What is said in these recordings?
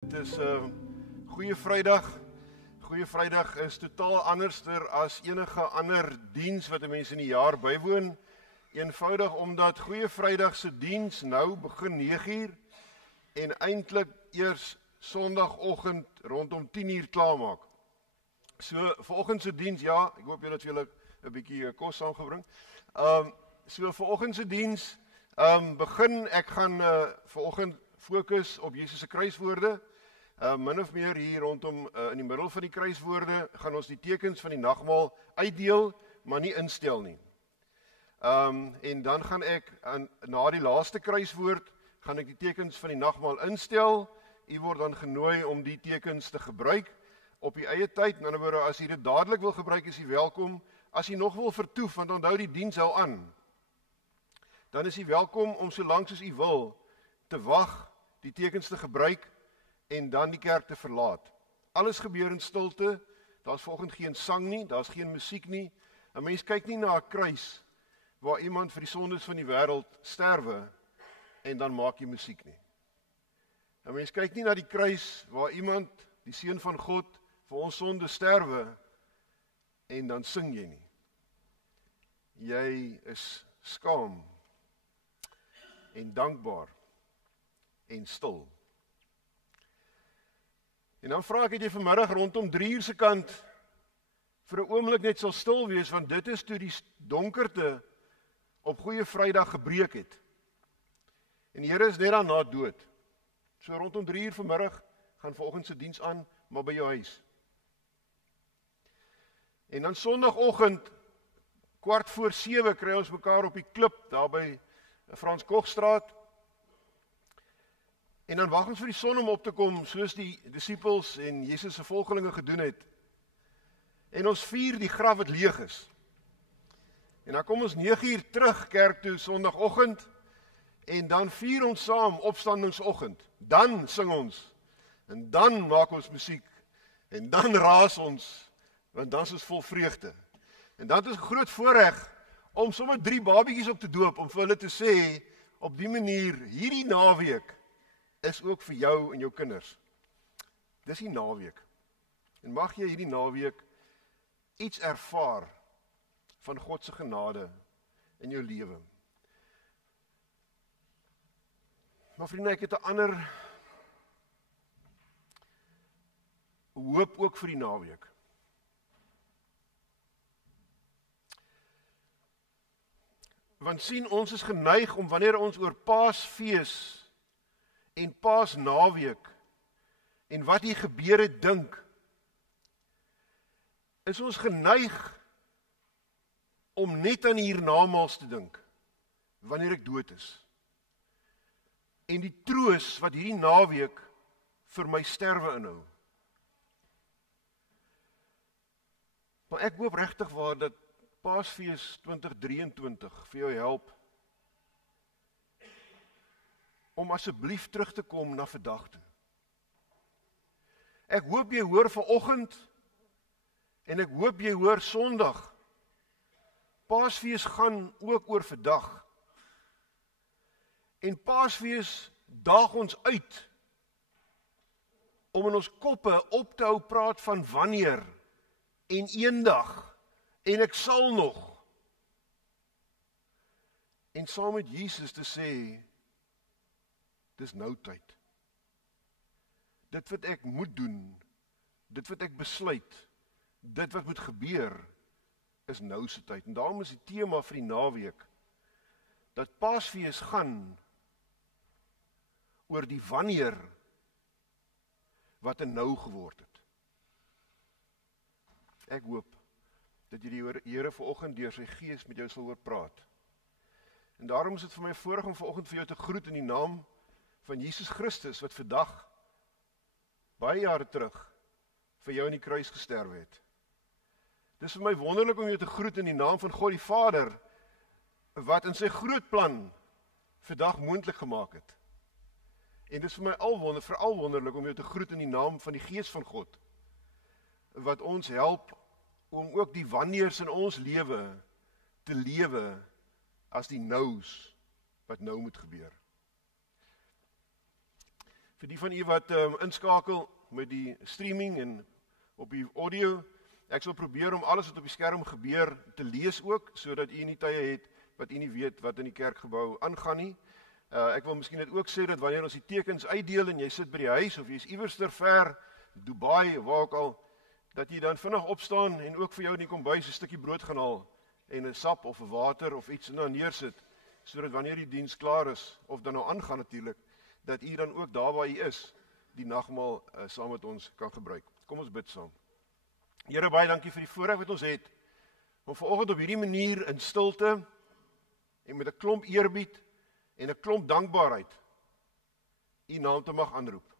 Het is Goeie Vrydag. Goeie Vrydag is totaal anderster as enige ander diens wat 'n mens in die jaar bywoon. Eenvoudig omdat Goeie Vrydag se diens nou begin 9uur en eintlik eers Sondagoggend rondom 10uur klaarmaak. So vanoggend se diens, ja, ek hoop julle het vir julle 'n bietjie kos saamgebring. So vanoggend se diens begin ek gaan vanoggend fokus op Jesus se kruiswoorde. Min of meer hier rondom in die middel van die kruiswoorde gaan ons die tekens van die nagmaal uitdeel, maar nie instel nie. En dan gaan ek na die laaste kruiswoord gaan ek die tekens van die nagmaal instel. U word dan genooi om die tekens te gebruik op u eie tyd. In ander woorde, as u dit dadelik wil gebruik, is u welkom. As u nog wil vertoef, want onthou die diens hou aan, dan is u welkom om so lank soos u wil te wag, die tekens te gebruik en dan die kerk te verlaat. Alles gebeur in stilte. Daar's vanoggend geen sang nie, daar's geen musiek nie. 'n Mens kyk nie na 'n kruis waar iemand vir die sondes van die wêreld sterwe en dan maak jy musiek nie. 'n Mens kyk nie na die kruis waar iemand, die seun van God, vir ons sonde sterwe en dan sing jy nie. Jy is skaam en dankbaar en stil. En dan vra ek dat jy vanmiddag rondom 3uur se kant vir 'n oomblik net sal stil wees, want dit is toe die donkerte op Goeie Vrydag gebreek het. En die Here is net daarna dood. So rondom 3uur vanmiddag gaan vanoggend se diens aan, maar by jou huis. En dan Sondagoggend 6:15 kry ons mekaar op die klip daar by Frans Kochstraat. En dan wag ons vir die son om op te kom, soos die disippels en Jesus se volgelinge gedoen het. En ons vier die graf wat leeg is. En dan kom ons 9uur terug kerk toe Sondagoggend en dan vier ons saam opstandingsoggend. Dan sing ons en dan maak ons musiek en dan raas ons, want dan is ons vol vreugde. En dan is 'n groot voorreg om sommer 3 babietjies op te doop, om vir hulle te sê, op die manier, hierdie naweek is ook vir jou en jou kinders. Dis die naweek. En mag jy hierdie naweek iets ervaar van God se genade in jou lewe. Maar vriende, ek het 'n ander hoop ook vir die naweek. Want sien, ons is geneig om wanneer ons oor Paasfees en Paasnaweek en wat hier gebeur het dink, is ons geneig om net aan hiernamaals te dink, wanneer ek dood is. En die troos wat hierdie naweek vir my sterwe inhou. Maar ek hoop regtig waar dat Paasfees 2023 vir jou help om asseblief terug te kom na vandag toe. Ek hoop jy hoor vanoggend en ek hoop jy hoor Sondag. Paasfees gaan ook oor vandag. En Paasfees daag ons uit om in ons koppe op te hou praat van wanneer en eendag en ek sal nog. En saam met Jesus te sê, dis nou tyd. Dit wat ek moet doen, dit wat ek besluit, dit wat moet gebeur, is nou se tyd. En daarom is die tema vir die naweek, dat Paasfees gaan oor die wanneer wat 'n nou geword het. Ek hoop dat jy die Here vanoggend deur sy Gees met jou sal hoor praat. En daarom is dit vir my 'n voorreg om vanoggend vir jou te groet in die naam van Jesus Christus, wat vandag, baie jare terug, vir jou in die kruis gesterwe het. Dis vir my wonderlik om jou te groet in die naam van God die Vader, wat in sy groot plan vandag moontlik gemaak het. En dis vir my veral wonderlik om jou te groet in die naam van die Gees van God, wat ons help om ook die wanneers in ons lewe te lewe as die nous wat nou moet gebeur. Vir die van u wat inskakel met die streaming en op die audio, ek sal probeer om alles wat op die skerm gebeur te lees ook, sodat u nie tye het wat u nie weet wat in die kerkgebou aangaan nie. Ek wil miskien net ook sê dat wanneer ons die tekens uitdeel en jy sit by die huis of jy is iewers ter ver, Dubai, waar ook al, dat jy dan vinnig opstaan en ook vir jou in die kombuis 'n stukkie brood gaan haal en 'n sap of 'n water of iets nou neersit, sodat wanneer die diens klaar is, of dan nou aangaan natuurlik, dat u dan ook daar waar u is, die nagmaal saam met ons kan gebruik. Kom ons bid saam. Here, baie dankie vir die voorreg wat ons het, om vanoggend op hierdie manier in stilte, en met 'n klomp eerbied, en 'n klomp dankbaarheid, u naam te mag aanroep.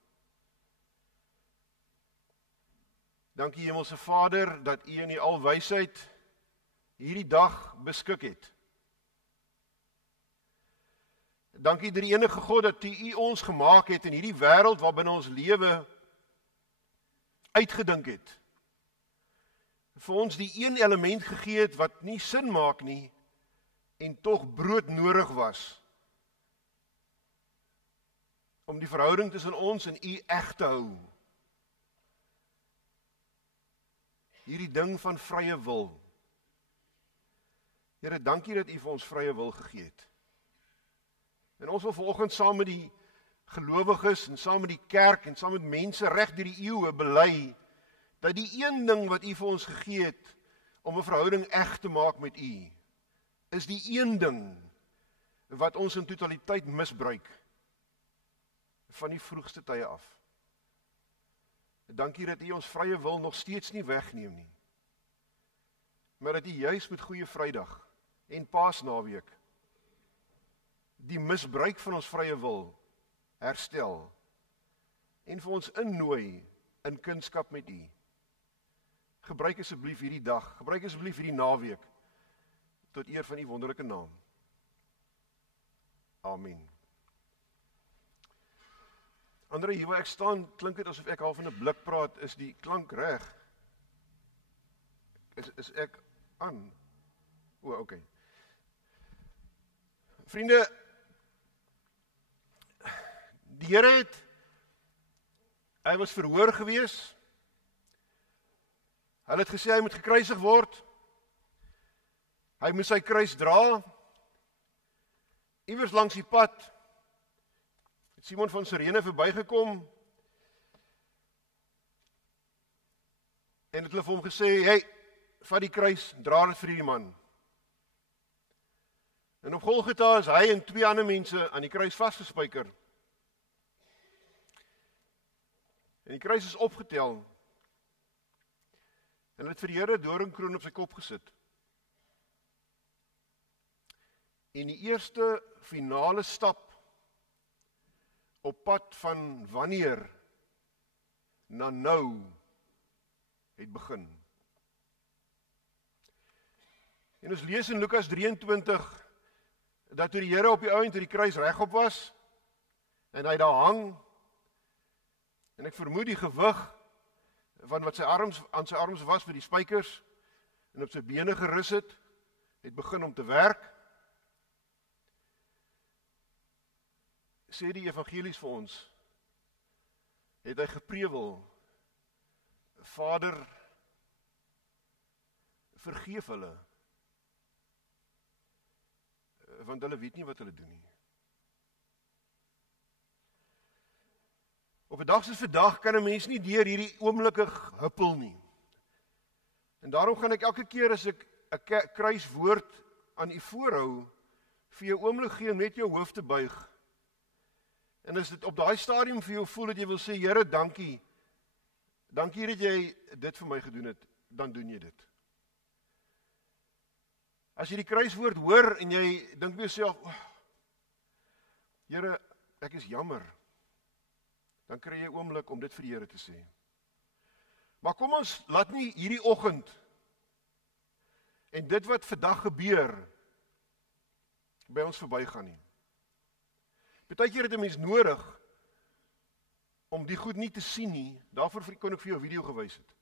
Dankie Hemelse Vader, dat u in die alwysheid hierdie dag beskik het. Dankie drie enige God dat u ons gemaak het in hierdie wêreld waarbinne ons lewe uitgedink het. Vir ons die een element gegee het wat nie sin maak nie en tog broodnodig was om die verhouding tussen ons en u eg te hou. Hierdie ding van vrye wil. Here, dankie dat u vir ons vrye wil gegee het. En ons wil vanoggend saam met die gelowiges en saam met die kerk en saam met mense reg deur die eeue bely dat die een ding wat u vir ons gegee het om 'n verhouding eg te maak met u, is die een ding wat ons in totaliteit misbruik van die vroegste tye af. Dankie dat u ons vrye wil nog steeds nie wegneem nie, maar dat u juis met Goeie Vrydag en Paasnaweek die misbruik van ons vrye wil herstel en vir ons innooi in kunskap met u. Gebruik asseblief hierdie dag, gebruik asseblief hierdie naweek tot eer van u wonderlike naam. Amen. Andre, hier waar ek staan, klink dit asof ek half in 'n blik praat, is die klank reg? Is ek aan? O, okay. Vriende, die Here het, hy was verhoor gewees. Hulle het gesê hy moet gekruisig word. Hy moet sy kruis dra. Iewers langs die pad het Simon van Sirene verbygekom en het hulle vir hom gesê, hey, vat die kruis, dra dit vir hierdie man. En op Golgotha is hy en twee ander mense aan die kruis vasgespijker. En die kruis is opgetel. En hulle het vir die Here 'n doringkroon op sy kop gesit. En die eerste finale stap op pad van wanneer na nou het begin. En ons lees in Lukas 23 dat toe die Here op die ouend toe die kruis regop was en hy daar hang, en ek vermoed die gewig van wat aan sy arms was vir die spykers en op sy bene gerus het begin om te werk. Sê die evangelies vir ons, het hy geprewel, Vader, vergeef hulle, want hulle weet nie wat hulle doen nie. Op 'n dag soos vandag kan 'n mens nie deur hierdie oomblikke huppel nie. En daarom gaan ek elke keer as ek 'n kruiswoord aan u voorhou, vir jou oomblik gee om net jou hoof te buig. En as dit op daai stadium vir jou voel dat jy wil sê, Here, dankie. Dankie dat jy dit vir my gedoen het, dan doen jy dit. As jy die kruiswoord hoor en jy dink by jouself, Here, ek is jammer, dan kry jy 'n oomblik om dit vir die Here te sê. Maar kom ons laat nie hierdie oggend en dit wat vandag gebeur by ons verbygaan nie. Partykeer het 'n mens nodig om die goed nie te sien nie. Daarvoor kon ek vir jou 'n video gewys het.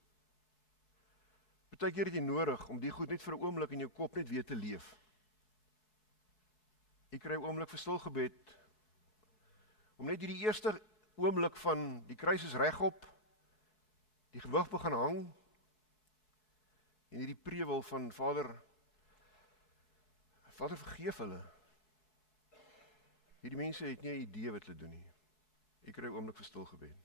Partykeer het jy nodig om die goed net vir 'n oomblik in jou kop net weer te leef. Jy kry 'n oomblik vir stil gebed om net hierdie eerste oomblik van die kruis is regop, die gewig begin hang, en hierdie preewil van Vader vergeef hulle. Hierdie mense het nie 'n idee wat hulle doen nie. Ek kry 'n oomblik vir stil gebed.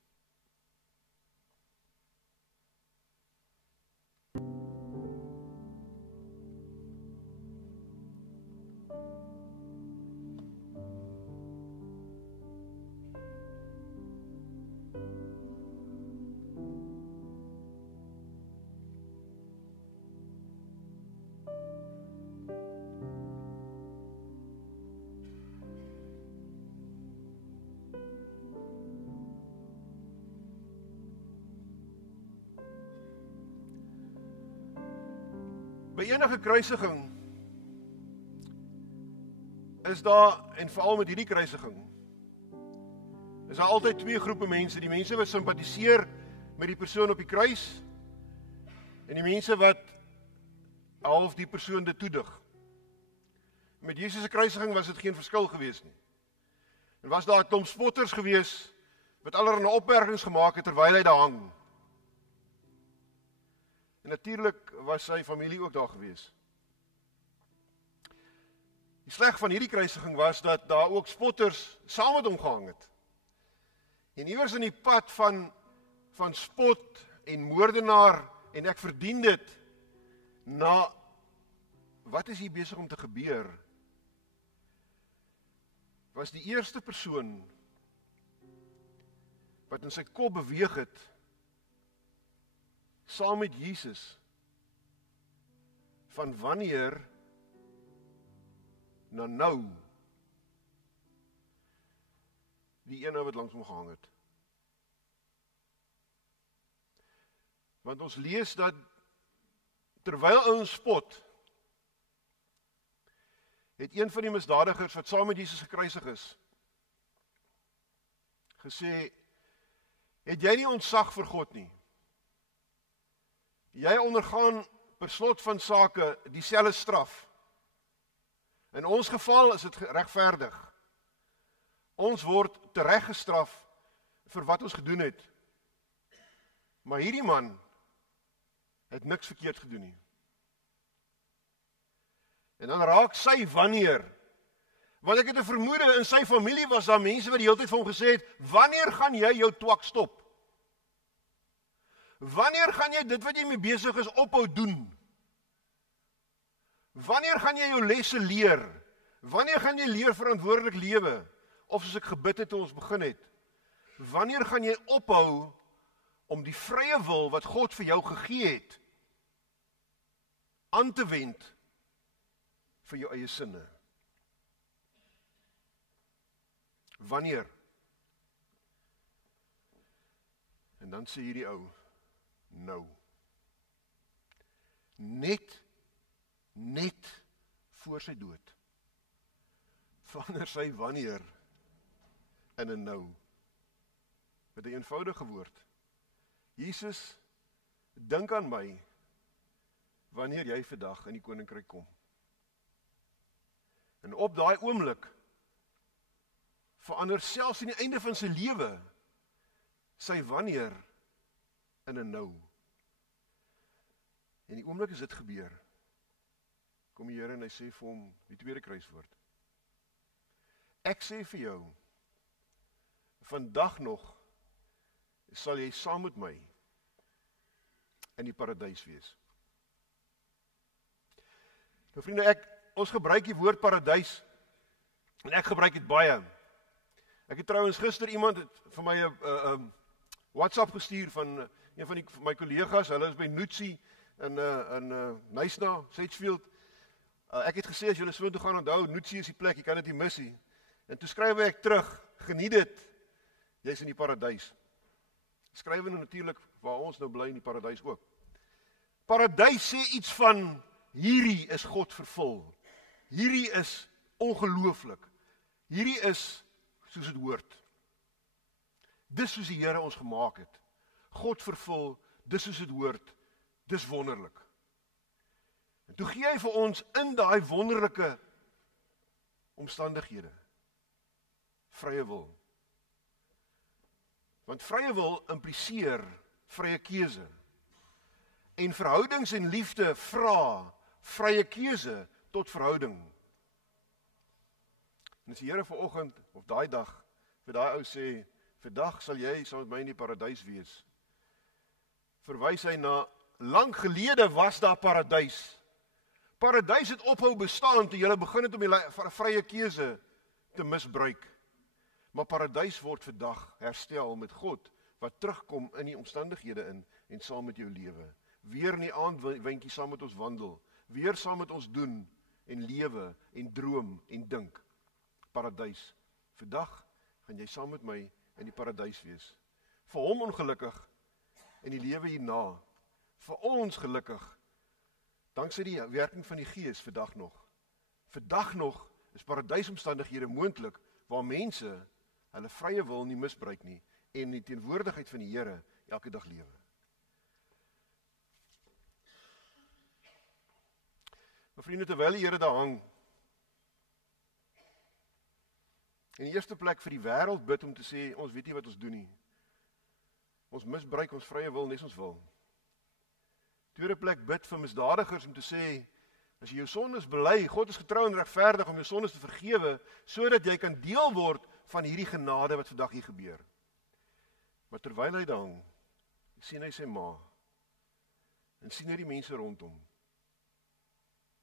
By enige kruisiging is daar, en veral met hierdie kruisiging, is daar altyd twee groepe mense, die mense wat simpatiseer met die persoon op die kruis, en die mense wat half die persoon dit toedig. Met Jesus se kruisiging was dit geen verskil gewees nie. En was daar 'n klomp spotters gewees, wat allerlei opmerkings gemaak het terwyl hy daar hang. En natuurlik was sy familie ook daar gewees. Die sleg van hierdie kruisiging was dat daar ook spotters saam met hom gehang het. En iewers in die pad van spot en moordenaar en ek verdien dit, na wat is hier besig om te gebeur, was die eerste persoon wat in sy kop beweeg het, saam met Jesus, van wanneer na nou, die ene wat langs hom gehang het. Want ons lees dat, terwyl ons spot, het een van die misdadigers wat saam met Jesus gekruisig is, gesê, het jy nie ontzag vir God nie? Jy ondergaan per slot van sake dieselfde straf. In ons geval is dit regverdig. Ons word tereggestraf vir wat ons gedoen het. Maar hierdie man het niks verkeerd gedoen nie. En dan raak sy wanneer, want ek het 'n vermoede, in sy familie was daar mense wat die hele tyd vir hom gesê het, wanneer gaan jy jou twak stop? Wanneer gaan jy dit wat jy mee besig is ophou doen? Wanneer gaan jy jou lesse leer? Wanneer gaan jy leer verantwoordelik lewe? Of soos ek gebid het toe ons begin het, wanneer gaan jy ophou om die vrye wil wat God vir jou gegee het, aan te wend vir jou eie sinne? Wanneer? En dan sê hierdie ou, nou. Net voor sy dood, verander sy wanneer in 'n nou. Met 'n eenvoudige woord. Jesus, dink aan my, wanneer jy vandag in die koninkryk kom. En op daai oomblik, verander selfs aan die einde van sy lewe, sy wanneer in 'n nou. En die oomblik is dit gebeur, kom die Here en hy sê vir hom die tweede kruiswoord. Ek sê vir jou, vandag nog sal jy saam met my in die paradys wees. Nou vriende, ons gebruik die woord paradys en ek gebruik dit baie. Ek het trouwens gister iemand het vir my 'n WhatsApp gestuur van een van my kollegas, hulle is by Nutsi in Nysna, Sedgefield. Ek het gesê as julle so toe gaan onthou, Nutsi is die plek, jy kan dit nie mis nie. En toe skryf ek terug, geniet dit, jy's in die paradys. Skryf nou natuurlik waar ons nou bly in die paradys ook. Paradys sê iets van, hierdie is God vervul. Hierdie is ongelooflik. Hierdie is soos dit hoort. Dis soos die Here ons gemaak het. God vervul, dis soos dit hoort, dis wonderlik. En toe gee hy vir ons in daai wonderlike omstandighede vrye wil. Want vrye wil impliseer vrye keuse. En verhoudings en liefde vra vrye keuse tot verhouding. En as die Here vanoggend of daai dag vir daai ou sê, vandag sal jy saam met my in die paradys wees, verwys hy na lank gelede was daar paradys. Paradys het ophou bestaan toe jy begin het om die vrye keuse te misbruik. Maar paradys word vandag herstel met God wat terugkom in die omstandighede in en saam met jou lewe. Weer in die aandwindjie saam met ons wandel, weer saam met ons doen en lewe en droom en dink. Paradys. Vandag gaan jy saam met my in die paradys wees. Vir hom ongelukkig in die lewe hierna. Vir ons gelukkig danksy die werking van die Gees vandag nog. Vandag nog is paradysomstandighede moontlik waar mense hulle vrye wil nie misbruik nie en in die teenwoordigheid van die Here elke dag lewe. Maar vriende, terwyl die Here daar hang, in die eerste plek vir die wêreld bid om te sê, ons weet nie wat ons doen nie. Ons misbruik ons vrye wil nes ons wil. Tweede plek bid vir misdadigers om te sê, as jy jou sondes bely, God is getrou en regverdig om jou sondes te vergewe, sodat jy kan deel word van hierdie genade wat vandag hier gebeur. Maar terwyl hy daar hang, sien hy sy ma, en sien hy die mense rondom,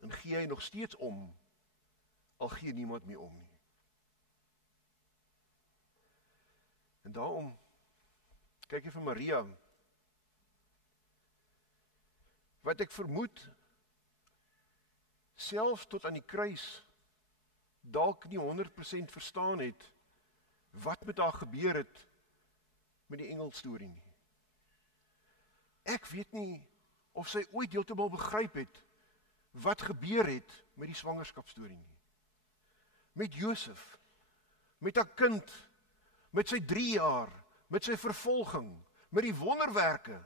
en gee hy nog steeds om, al gee niemand meer om nie. En daarom, kyk jy vir Maria, wat ek vermoed, selfs tot aan die kruis, dalk nie 100% verstaan het, wat met haar gebeur het, met die engelstorie nie. Ek weet nie, of sy ooit heeltemal begryp het, wat gebeur het met die swangerskapstorie nie. Met Josef, met haar kind, met sy 3 jaar, met sy vervolging, met die wonderwerke,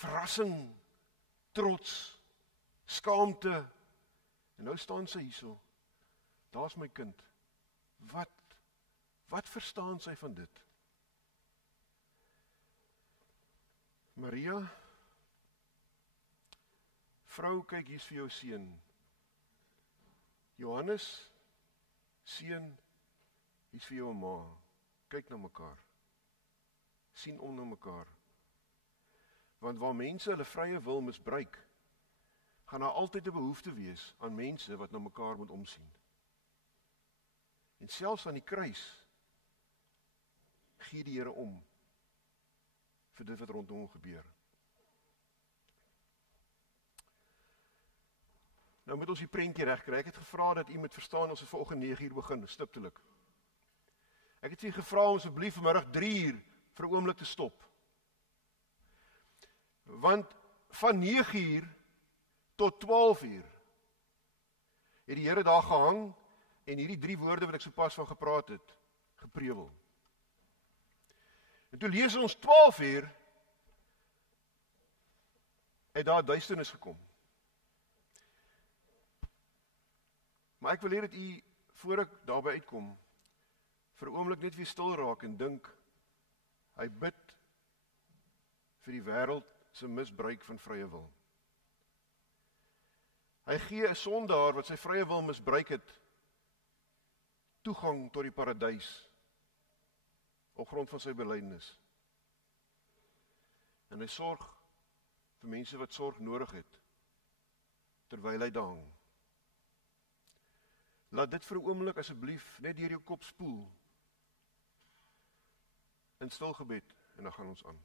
verrassing, trots, skaamte, en nou staan sy hierso, daar's my kind, wat verstaan sy van dit? Maria, vrou, kyk hier's vir jou seun. Johannes, seun, hier's vir jou 'n ma. Kyk na mekaar. Sien om na mekaar. Want waar mense hulle vrye wil misbruik, gaan daar altyd 'n behoefte wees aan mense wat na mekaar moet omsien. En selfs aan die kruis gee die Here om vir dit wat rondom hom gebeur. Nou moet ons die prentjie regkry. Ek het gevra dat u moet verstaan ons het vanoggend 9:00 begin, stiptelik. Ek het u gevra om asseblief vanmiddag 3:00 vir 'n oomblik te stop. Want van 9:00 tot 12:00 het die Here daar gehang en hierdie 3 woorde wat ek sopas van gepraat het, geprewel. En toe lees ons 12:00 het daar duisternis gekom. Maar ek wil hê dat u, voor ek daarby uitkom, vir 'n oomblik net weer stil raak en dink, hy bid vir die wêreld se misbruik van vrye wil. Hy gee 'n sondaar wat sy vrye wil misbruik het, toegang tot die paradys, op grond van sy belydenis. En hy sorg vir mense wat sorg nodig het, terwyl hy daar hang. Laat dit vir 'n oomblik asseblief net deur jou kop spoel, in stil gebed, en dan gaan ons aan.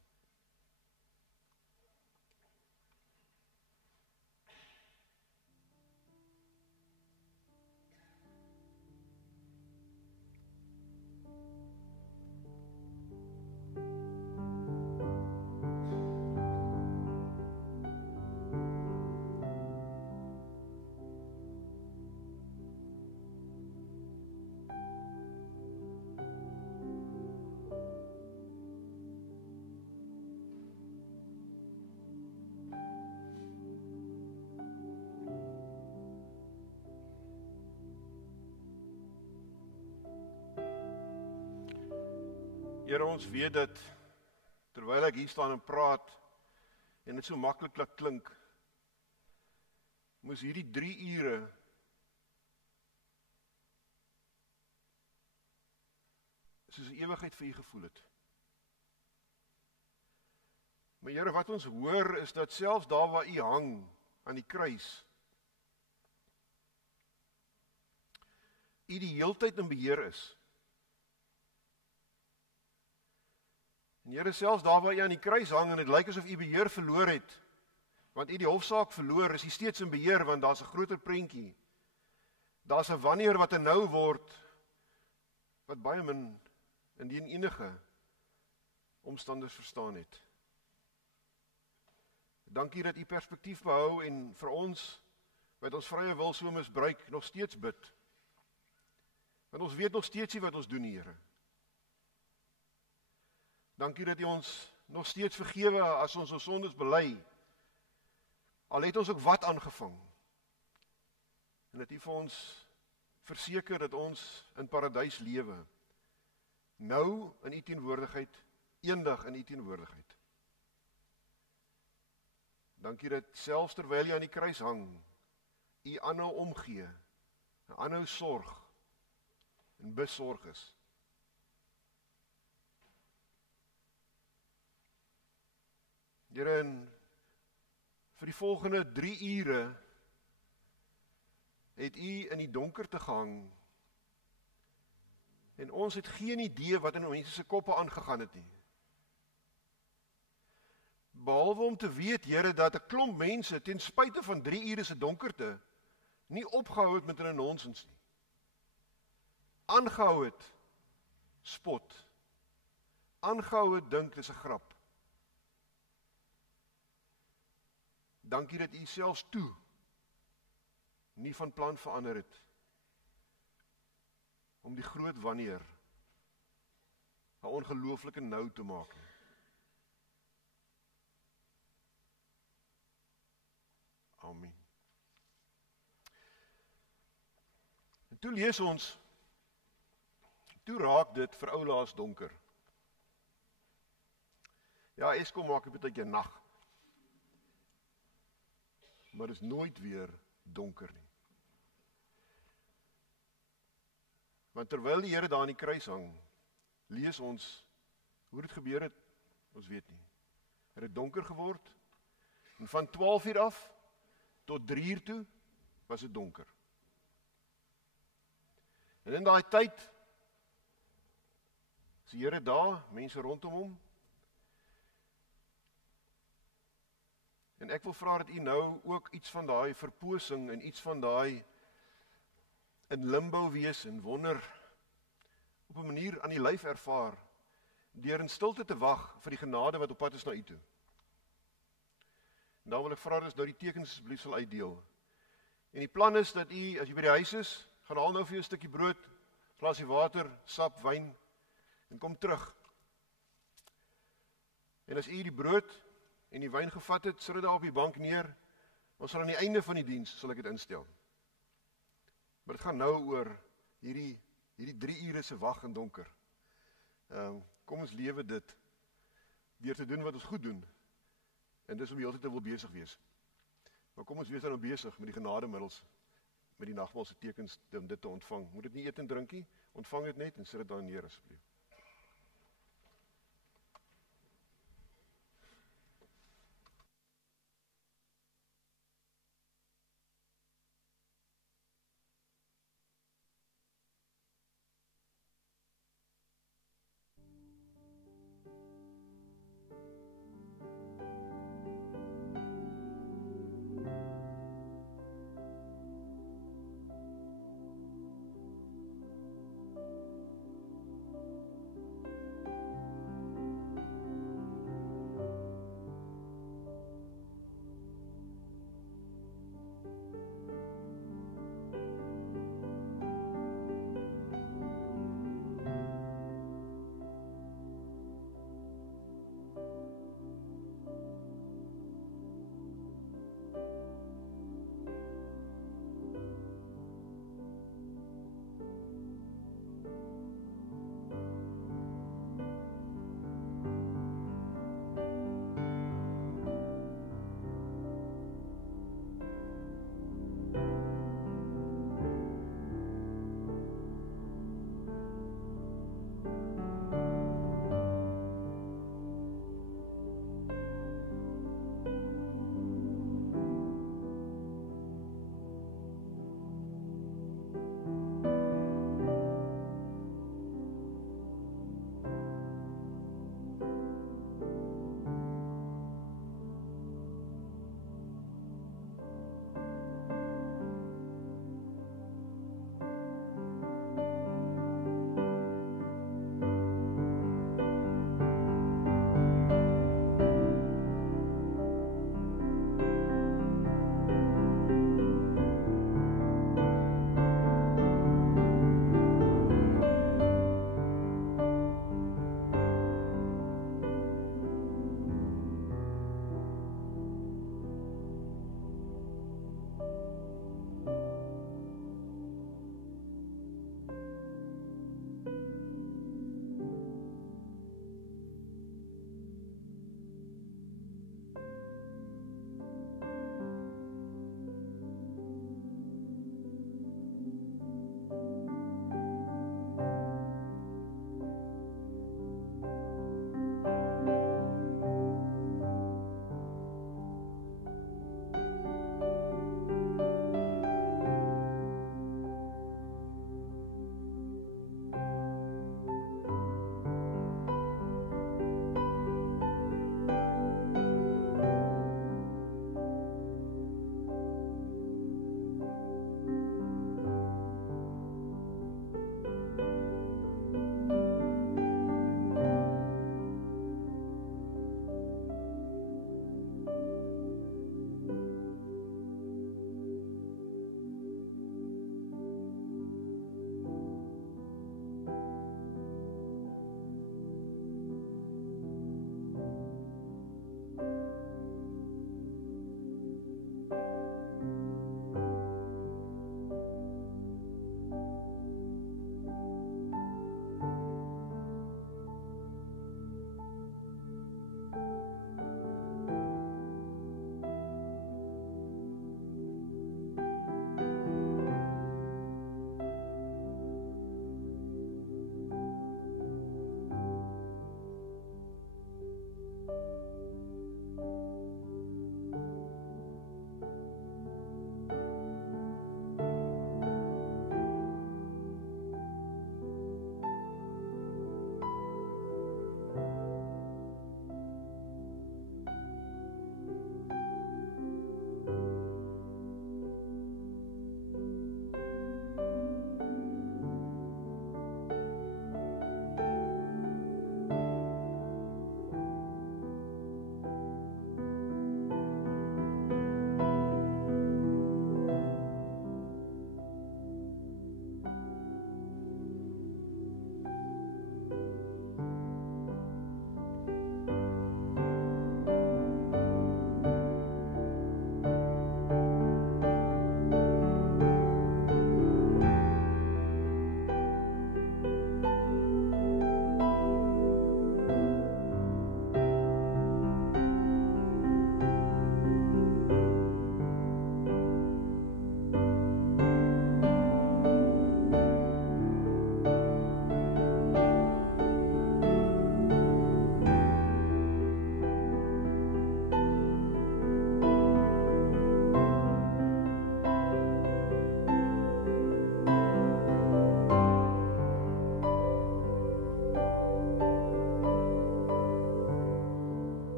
Here, ons weet dat terwyl ek hier staan en praat en dit so maklik laat klink, moes hierdie 3 ure soos 'n ewigheid vir U gevoel het. Maar Here, wat ons hoor is dat selfs daar waar U hang aan die kruis, U die heeltyd in beheer is. En Here, selfs daar waar U aan die kruis hang en dit lyk asof U beheer verloor het, want U die hofsaak verloor, is U steeds in beheer, want daar's 'n groter prentjie. Daar's 'n wanneer wat 'n nou word, wat baie min indien enige omstanders verstaan het. Dankie dat U perspektief behou en vir ons, wat ons vrye wil so misbruik, nog steeds bid. Want ons weet nog steeds nie wat ons doen, Here. Dankie dat U ons nog steeds vergewe as ons ons sondes bely. Al het ons ook wat aangevang. En dat U vir ons verseker dat ons in paradys lewe. Nou in U teenwoordigheid, eendag in U teenwoordigheid. Dankie dat selfs terwyl U aan die kruis hang, U aanhou omgee, aanhou sorg en besorg is. Here, en vir die volgende 3 ure het U in die donkerte gehang en ons het geen idee wat in mense se koppe aangegaan het nie. Behalwe om te weet, Here, dat 'n klomp mense ten spyte van 3 ure se donkerte nie opgehou het met hulle nonsens nie. Aangehou het spot. Aangehou het dink dis 'n grap. Dankie dat U selfs toe nie van plan verander het om die groot wanneer 'n ongelooflike nou te maak. Amen. En toe lees ons, toe raak dit vir oulaas donker. Ja, Eskom maak 'n bietjie nag. Maar dit is nooit weer donker nie. Want terwyl die Here daar aan die kruis hang, lees ons hoe dit gebeur het, ons weet nie. Het het donker geword, en van 12 uur af, tot 3 uur toe, was dit donker. En in daai tyd, is die Here daar, mense rondom hom, en ek wil vra dat U nou ook iets van daai verpoosing en iets van daai in limbo wees en wonder op 'n manier aan die lyf ervaar, deur in stilte te wag vir die genade wat op pad is na U toe. En dan wil ek vra dat ons nou die tekens asseblief sal uitdeel. En die plan is dat U, as jy by die huis is, gaan haal nou vir jou 'n stukkie brood, glasie water, sap, wyn, en kom terug. En as U die brood en die wyn gevat het, sit dit daar op die bank neer. Ons sal aan die einde van die diens, sal ek dit instel. Maar dit gaan nou oor hierdie 3 ure se wag in donker. Kom ons lewe dit, deur te doen wat ons goed doen, en dis om die hele tyd te wil besig wees. Maar kom ons wees dan nou besig met die genademiddels, met die nagmaal se tekens, om dit te ontvang. Moet dit nie eet en drink nie, ontvang dit net, en sit dit daar neer asseblief.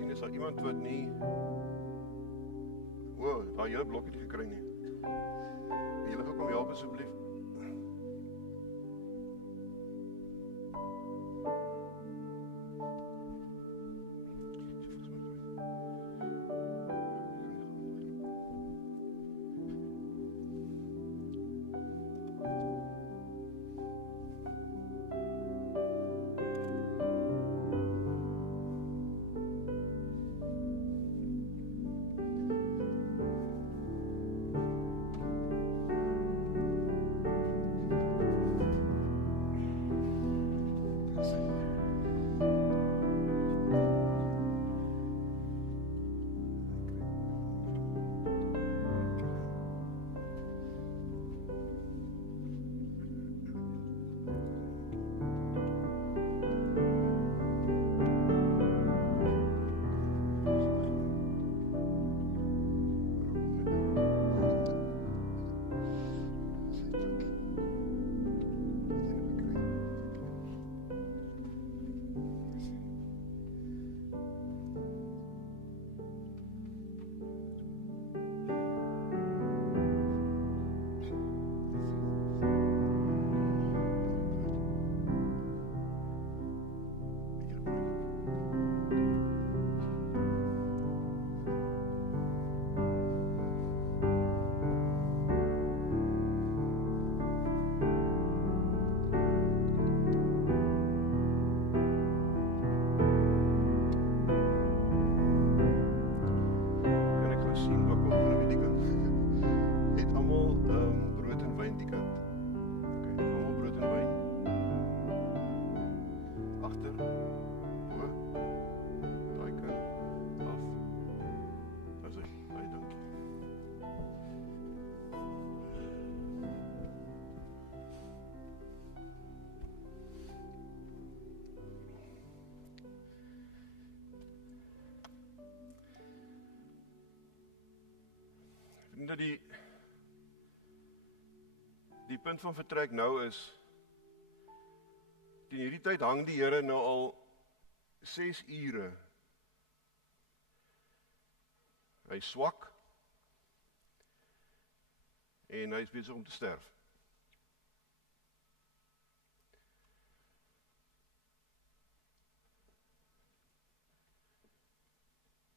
sien is daar iemand wat nie daar hele blokkie nie gekry nie. Julle gaan kom help asseblief. Dat die punt van vertrek nou is, teen hierdie tyd hang die Here nou al 6 ure. Hy is swak en hy is besig om te sterf.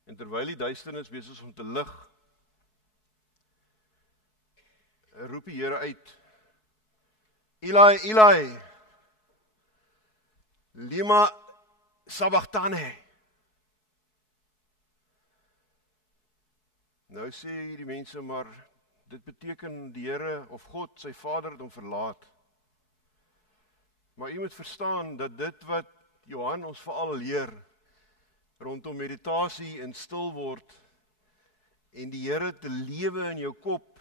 En terwyl die duisternis besig is om te lig, roep die Here uit, Eli, Eli, lima sabachthani. Nou sê die mense, maar dit beteken die Here of God, sy Vader, het hom verlaat. Maar u moet verstaan dat dit wat Johan ons veral leer, rondom meditasie en stil word, en die Here te lewe in jou kop,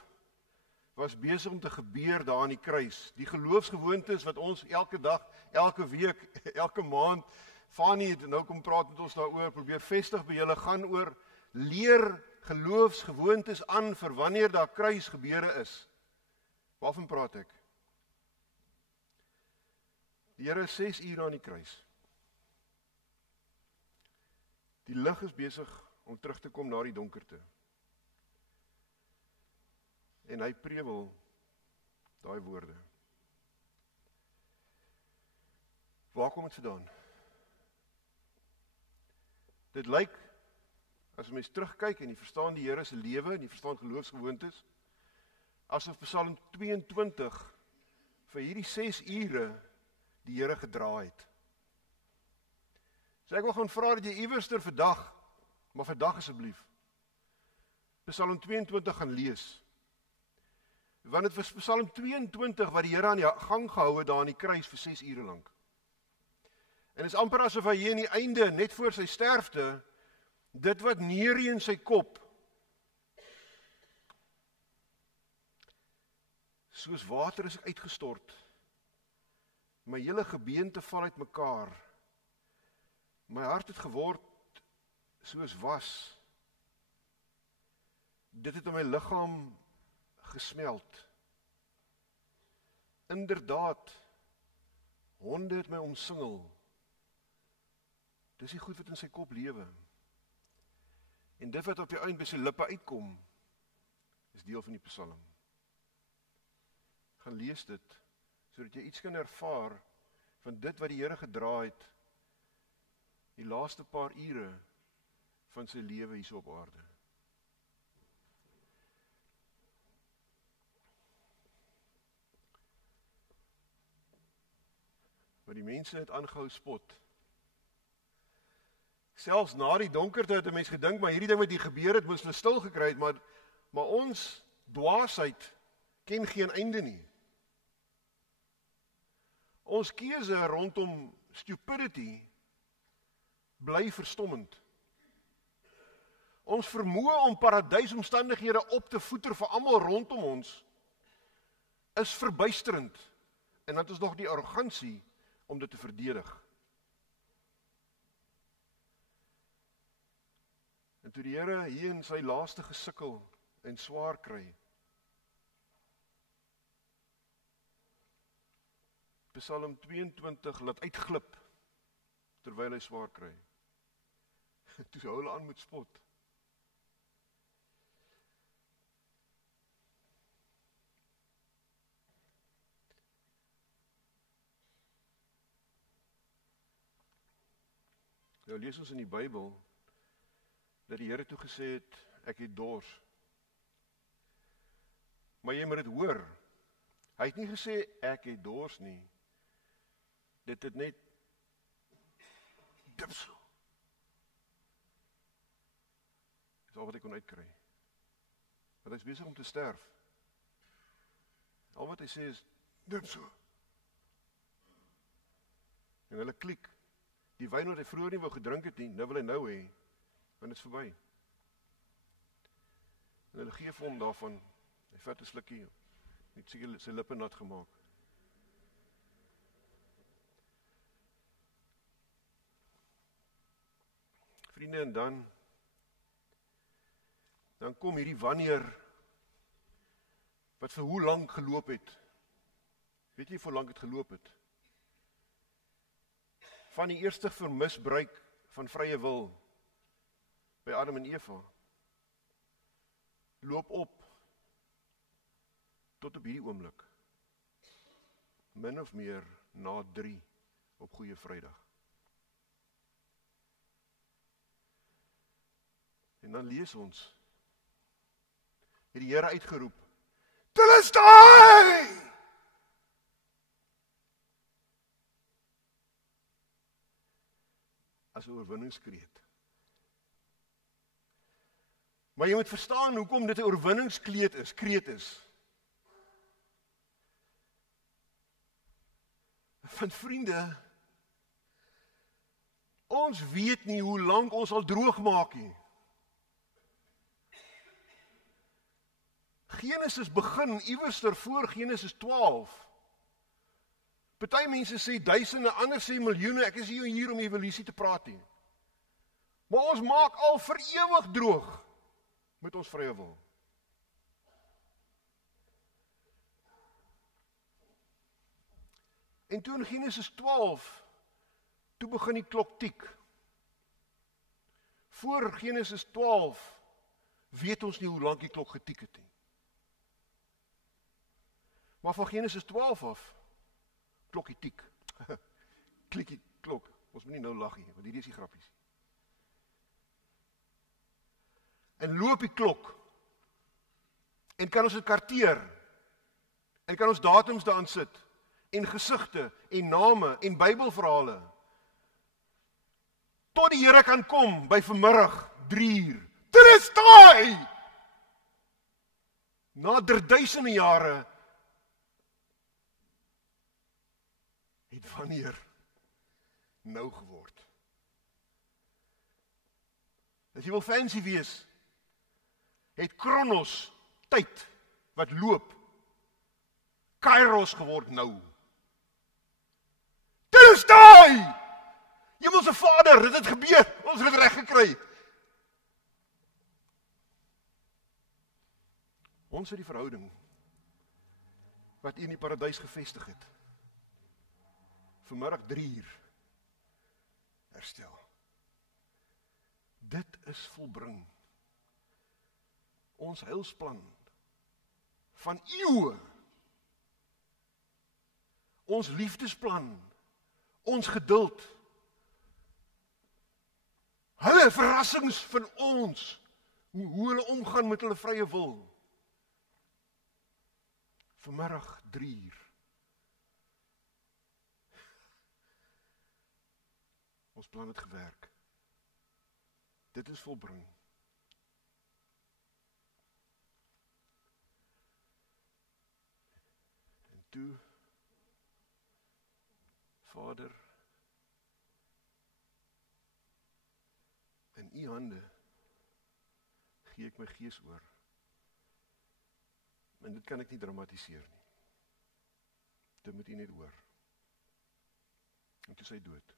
was besig om te gebeur daar aan die kruis. Die geloofsgewoontes wat ons elke dag, elke week, elke maand, Fanny het nou kom praat met ons daaroor, probeer vestig by julle, gaan oor leer geloofsgewoontes aan vir wanneer daar kruisgebeure is. Waarvan praat ek? Die Here is 6 ure aan die kruis. Die lig is besig om terug te kom na die donkerte. En hy prewel daai woorde. Waar kom dit vandaan? Dit lyk, as jy mens terugkyk en jy verstaan die Here se lewe en jy verstaan geloofsgewoontes, asof Psalm 22 vir hierdie 6 ure die Here gedra het. So ek wil gaan vra dat jy iewerster vandag, maar vandag asseblief, Psalm 22 gaan lees. Want het was Psalm 22 wat die Here aan die gang gehou het daar aan die kruis vir 6 ure lank. En is amper asof hy hier in die einde, net voor sy sterfte, dit wat neer in sy kop, soos water is ek uitgestort, my hele gebeente val uit mekaar, my hart het geword soos was, dit het in my liggaam gesmeld. Inderdaad, honde het my omsingel. Dis die goed wat in sy kop lewe. En dit wat op die eind by sy lippe uitkom, is deel van die Psalm. Gaan lees dit, sodat jy iets kan ervaar van dit wat die Here gedra het, die laaste paar ure van sy lewe hier op aarde. Maar die mense het aangehou spot. Selfs na die donkerte het 'n mens gedink, maar hierdie ding wat hier gebeur het, moes hulle stil gekry het, maar ons dwaasheid ken geen einde nie. Ons keuse rondom stupidity bly verstommend. Ons vermoë om paradysomstandighede op te voeter vir almal rondom ons is verbuisterend. En dan het ons nog die arrogansie om dit te verdedig. En toe die Here hier in sy laaste gesukkel en swaar kry, Psalm 22 laat uitglip, terwyl hy swaar kry. Toe hou hulle aan met spot. Nou lees ons in die Bybel, dat die Here toe gesê het, ek het dors. Maar jy moet dit hoor. Hy het nie gesê, ek het dors nie. Dit het net dipsel. Dis al wat ek kon uitkry. Want hy is besig om te sterf. Al wat hy sê is, dipsel. En hulle klik. Die wyn wat hy vroeër nie wou gedrink het nie, nou wil hy nou hê, want dit is verby. En hulle gee vir hom daarvan, hy vat 'n slukkie, net seker sy lippe nat gemaak. Vriende, en dan kom hierdie wanneer, wat vir hoe lank geloop het. Weet jy hoe lank het geloop het? Van die eerste vermisbruik van vrye wil by Adam en Eva loop op tot op hierdie oomblik. Min of meer na 3 op Goeie Vrydag. En dan lees ons, het die Here uitgeroep, Telestai! As 'n oorwinningskreet. Maar jy moet verstaan hoekom dit 'n oorwinningskreet is. Van vriende, ons weet nie hoe lank ons al droog maak nie. Genesis begin iewerster voor Genesis 12. Party mense sê duisende, ander sê miljoene, ek is hier om evolusie te praat nie. Maar ons maak al vir ewig droog met ons vrye wil. En toe in Genesis 12, toe begin die klok tik. Voor Genesis 12 weet ons nie hoe lank die klok getik het nie. Maar van Genesis 12 af, klokkie tik. Klikkie klok. Ons moet nie nou lag nie, want hierdie is die grappies. En loop die klok. En kan ons dit karteer. En kan ons datums daarin sit. En gesigte, en name, en Bybelverhale. Tot die Here kan kom by vanmiddag 3:00. Telestai! Na 3000 jare het wanneer nou geword. As jy wil fancy wees, het Kronos, tyd wat loop, Kairos geword nou. Telestai! Hemelse Vader, dit het gebeur, ons het dit reg gekry. Ons het die verhouding wat U in die paradys gevestig het. Vanmiddag 3:00 herstel. Dit is volbring. ons heilsplan van eeue, ons liefdesplan, ons geduld, hulle verrassings van ons, hoe hulle omgaan met hulle vrye wil. Vanmiddag 3:00. Ons plan het gewerk. Dit is volbring. En toe, Vader, in U hande gee ek my gees oor. En dit kan ek nie dramatiseer nie. Dit moet U net hoor. En toe is hy dood.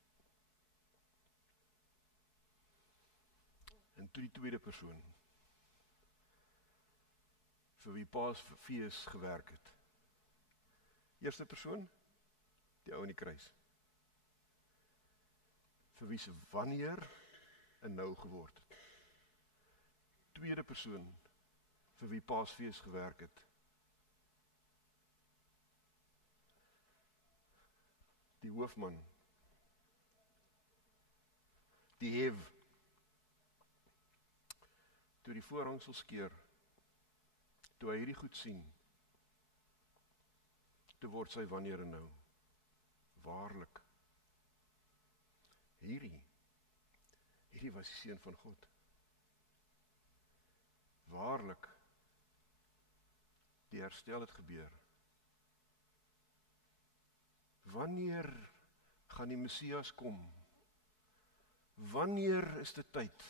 En toe die tweede persoon, vir wie Paasfees gewerk het. Eerste persoon, die ou in die kruis. Vir wie se wanneer en nou geword het. Tweede persoon, vir wie Paasfees gewerk het. Die hoofman, die hev, toe die voorhangsel skeur, toe hy hierdie goed sien, toe word sy wanneer en nou, waarlik, hierdie was die Seun van God. Waarlik, die herstel het gebeur. Wanneer gaan die Messias kom? Wanneer is dit tyd?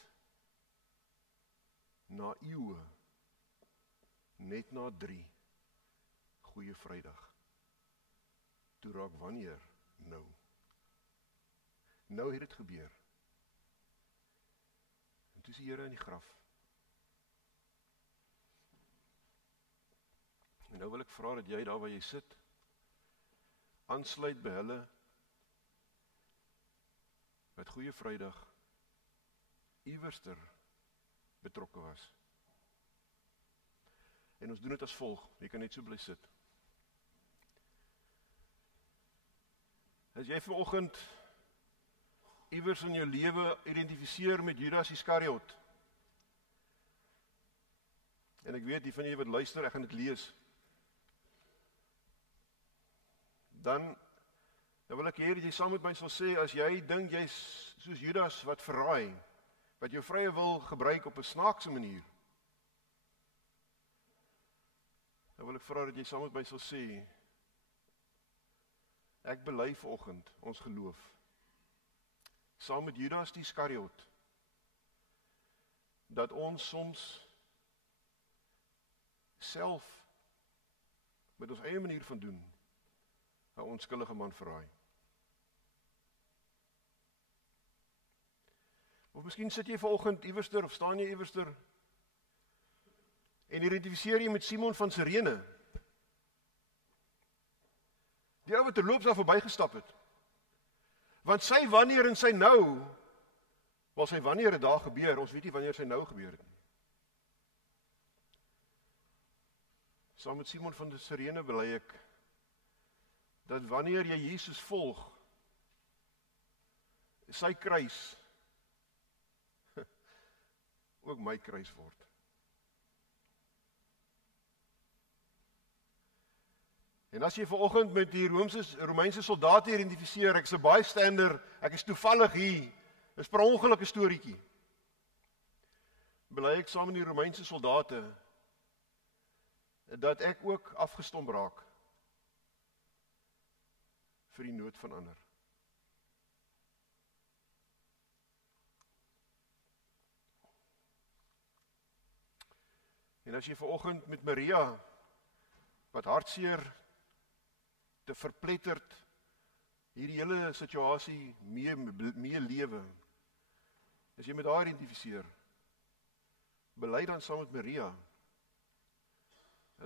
Na eeue, net na 3, Goeie Vrydag. Toe raak wanneer? Nou. Nou het dit gebeur. En toe is die Here in die graf. En nou wil ek vra dat jy daar waar jy sit, aansluit by hulle, wat Goeie Vrydag, iewerster betrokke was. En ons doen dit as volg, jy kan net so bly sit. As jy vanoggend iewers in jou lewe identifiseer met Judas Iskariot, en ek weet die van julle wat luister, ek gaan dit lees, dan wil ek hê dat jy saam met my sal sê, as jy dink jy's soos Judas wat verraai, wat jou vrye wil gebruik op 'n snaakse manier, dan wil ek vra dat jy saam met my sal sê, ek bely vanoggend ons geloof, saam met Judas die Iskariot, dat ons soms self met ons eie manier van doen 'n onskuldige man verraai. Of miskien sit jy vanoggend iewerster of staan jy iewerster en identifiseer jy met Simon van Sirene. Die ou wat terloops daar verbygestap het. Want sy wanneer en sy nou, wel sy wanneer het daar gebeur, ons weet nie wanneer sy nou gebeur het nie. Saam met Simon van Sirene bely ek, dat wanneer jy Jesus volg, sy kruis ook my kruis word. En as jy vanoggend met die Romeinse soldate identifiseer, ek is 'n bystander, ek is toevallig hier, is per ongeluk 'n storieetjie. Bely ek saam met die Romeinse soldate, dat ek ook afgestomp raak vir die nood van ander. En as jy vanoggend met Maria, wat hartseer, te verpletterd, hierdie hele situasie mee lewe, as jy met haar identifiseer, bely dan saam met Maria,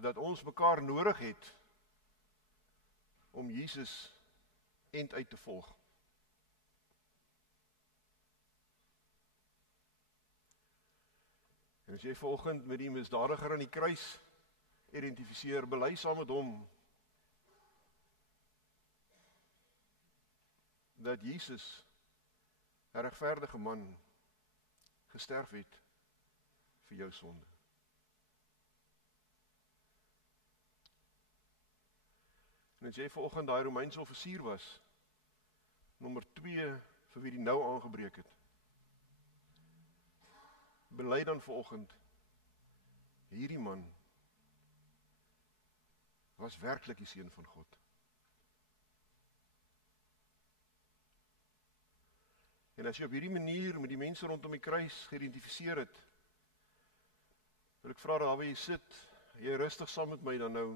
dat ons mekaar nodig het, om Jesus end uit te volg. En as jy vanoggend met die misdadiger aan die kruis identifiseer, bely saam met hom dat Jesus, 'n regverdige man, gesterf het vir jou sonde. En as jy vanoggend daai Romeinse offisier was, nommer 2 vir wie die nou aangebreek het, bely dan vanoggend, hierdie man was werklik die seun van God. En as jy op hierdie manier met die mense rondom die kruis geïdentifiseer het, wil ek vra daar waar jy sit, jy rustig saam met my dan nou,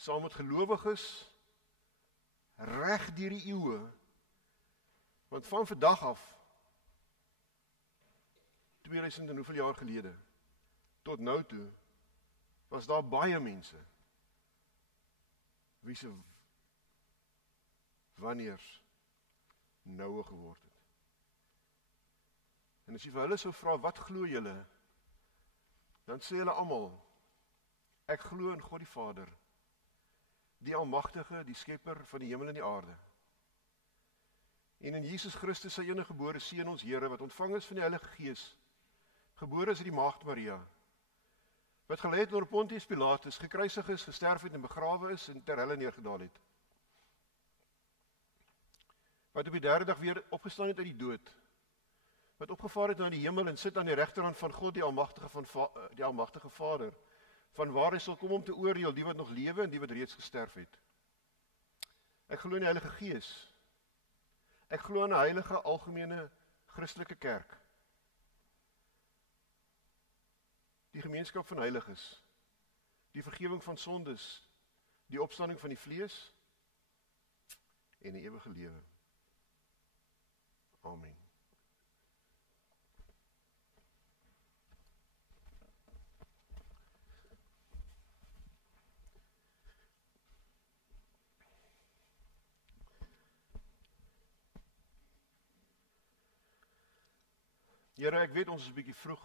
saam met gelowiges, reg deur die eeue, want van vandag af, 2000 en hoeveel jaar gelede, tot nou toe, was daar baie mense, wie se wanneers noue geword het. En as jy vir hulle sou vra, wat glo julle? Dan sê hulle almal, ek glo in God die Vader, die Almagtige, die Skepper van die hemel en die aarde. En in Jesus Christus, sy enige gebore Seun, ons Here, wat ontvang is van die Heilige Gees, gebore is uit die Maagd Maria, wat gelei het onder Pontius Pilatus, gekruisig is, gesterf het en begrawe is en ter helle neergedaal het. Wat op die 3de dag weer opgestaan het uit die dood, wat opgevaar het na die hemel en sit aan die regterhand van God, die Almagtige Vader, van waar hy sal kom om te oordeel die wat nog lewe en die wat reeds gesterf het. Ek glo in die Heilige Gees. Ek glo in 'n heilige, algemene, Christelike kerk. Die gemeenskap van heiliges, die vergifnis van sondes, die opstanding van die vlees en 'n ewige lewe. Amen. Here, ek weet ons is 'n bietjie vroeg.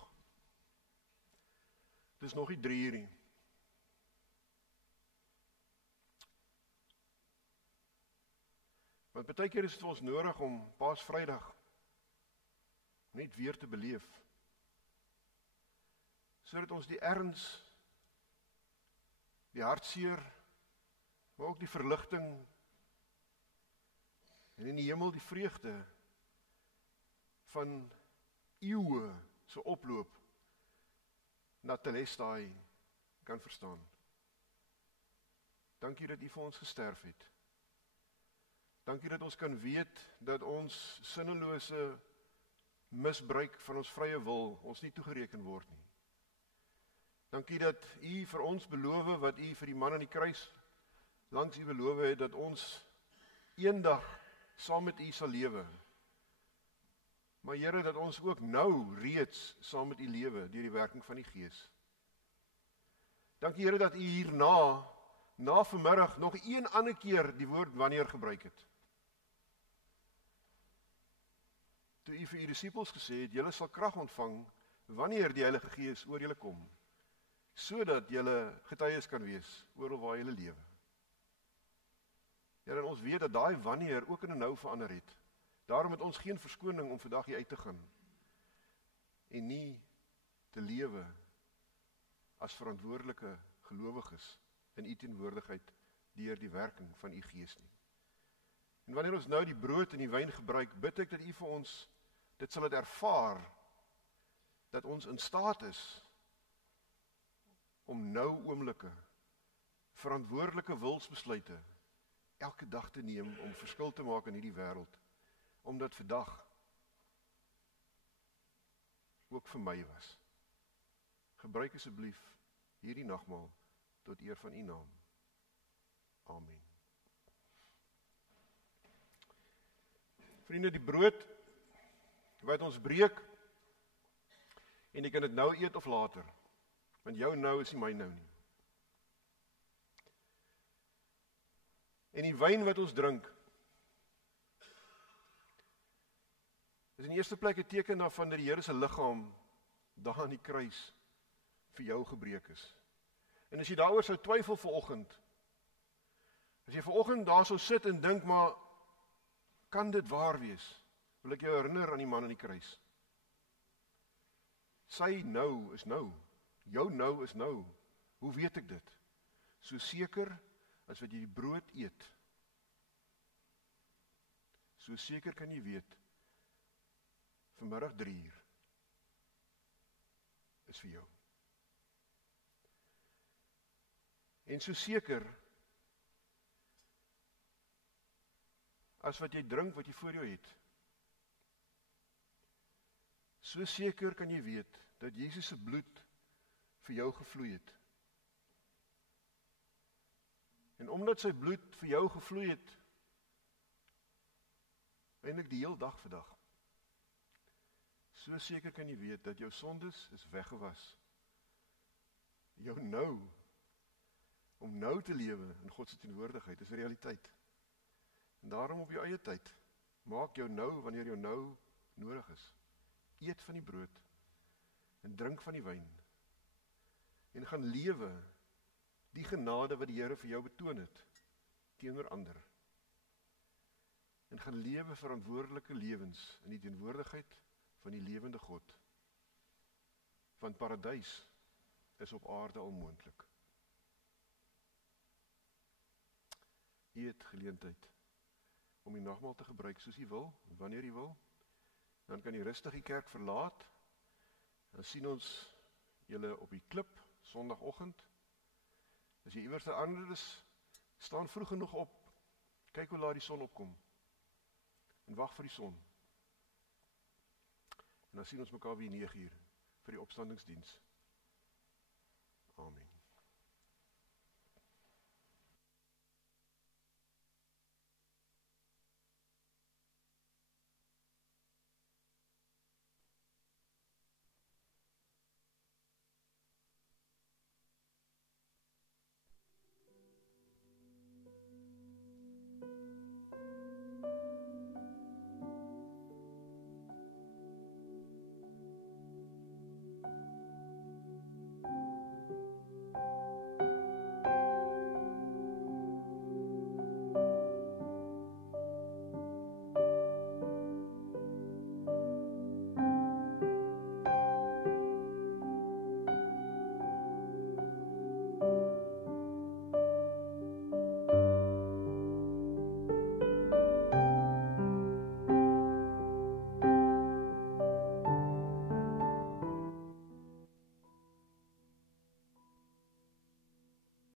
Dit is nog nie 3 uur nie. Want baie keer is dit vir ons nodig om Paasvrydag net weer te beleef, sodat ons die erns, die hartseer, maar ook die verligting en in die hemel die vreugde van eeue se oploop na Telestai kan verstaan. Dankie dat U vir ons gesterf het. Dankie dat ons kan weet dat ons sinnelose misbruik van ons vrye wil ons nie toegereken word nie. Dankie dat U vir ons beloof wat U vir die man aan die kruis langs U beloof het, dat ons eendag saam met U sal lewe. Maar Here, dat ons ook nou reeds saam met U lewe deur die werking van die Gees. Dankie Here dat U hierna, na vanmiddag, nog een ander keer die woord wanneer gebruik het. Toe U vir U disippels gesê het, julle sal krag ontvang wanneer die Heilige Gees oor julle kom, sodat julle getuies kan wees oral waar julle lewe. Here, en ons weet dat daai wanneer ook in 'n nou verander het. Daarom het ons geen verskoning om vandag hier uit te gaan en nie te lewe as verantwoordelike gelowiges in U teenwoordigheid deur die werking van U Gees nie. En wanneer ons nou die brood en die wyn gebruik, bid ek dat U vir ons dit sal ervaar, dat ons in staat is om nou oomblikke, verantwoordelike wilsbesluite elke dag te neem om verskil te maak in hierdie wêreld, omdat vandag ook vir my was. Gebruik asseblief hierdie nagmaal tot eer van U naam. Amen. Vriende, die brood wat ons breek, en jy kan dit nou eet of later, want jou nou is nie my nou nie. En die wyn wat ons drink, is in die eerste plek 'n teken daarvan dat die Here se liggaam daar aan die kruis vir jou gebreek is. En as jy daaroor sou twyfel vanoggend, as jy vanoggend daar sou sit en dink, maar kan dit waar wees? Wil ek jou herinner aan die man aan die kruis. Sy nou is nou. Jou nou is nou. Hoe weet ek dit? So seker as wat jy die brood eet. So seker kan jy weet, vanmiddag 3:00 is vir jou. En so seker as wat jy drink wat jy voor jou het. So seker kan jy weet dat Jesus se bloed vir jou gevloei het. En omdat sy bloed vir jou gevloei het, eintlik die heel dag vandag, so seker kan jy weet dat jou sondes is weggewas. Jou nou, om nou te lewe in God se teenwoordigheid, is 'n realiteit. En daarom op jou eie tyd, maak jou nou wanneer jou nou nodig is. Eet van die brood en drink van die wyn en gaan lewe die genade wat die Here vir jou betoon het teenoor ander. En gaan lewe verantwoordelike lewens in die teenwoordigheid van die lewende God. Want paradys is op aarde al moontlik. Jy het geleentheid om die nagmaal te gebruik soos jy wil, wanneer jy wil. Dan kan jy rustig die kerk verlaat. Dan sien ons julle op die klip Sondagoggend. As jy iewers ander is, staan vroeg genoeg op. Kyk hoe laat die son opkom. En wag vir die son. En dan sien ons mekaar weer 9:00 vir die opstandingsdiens. Amen.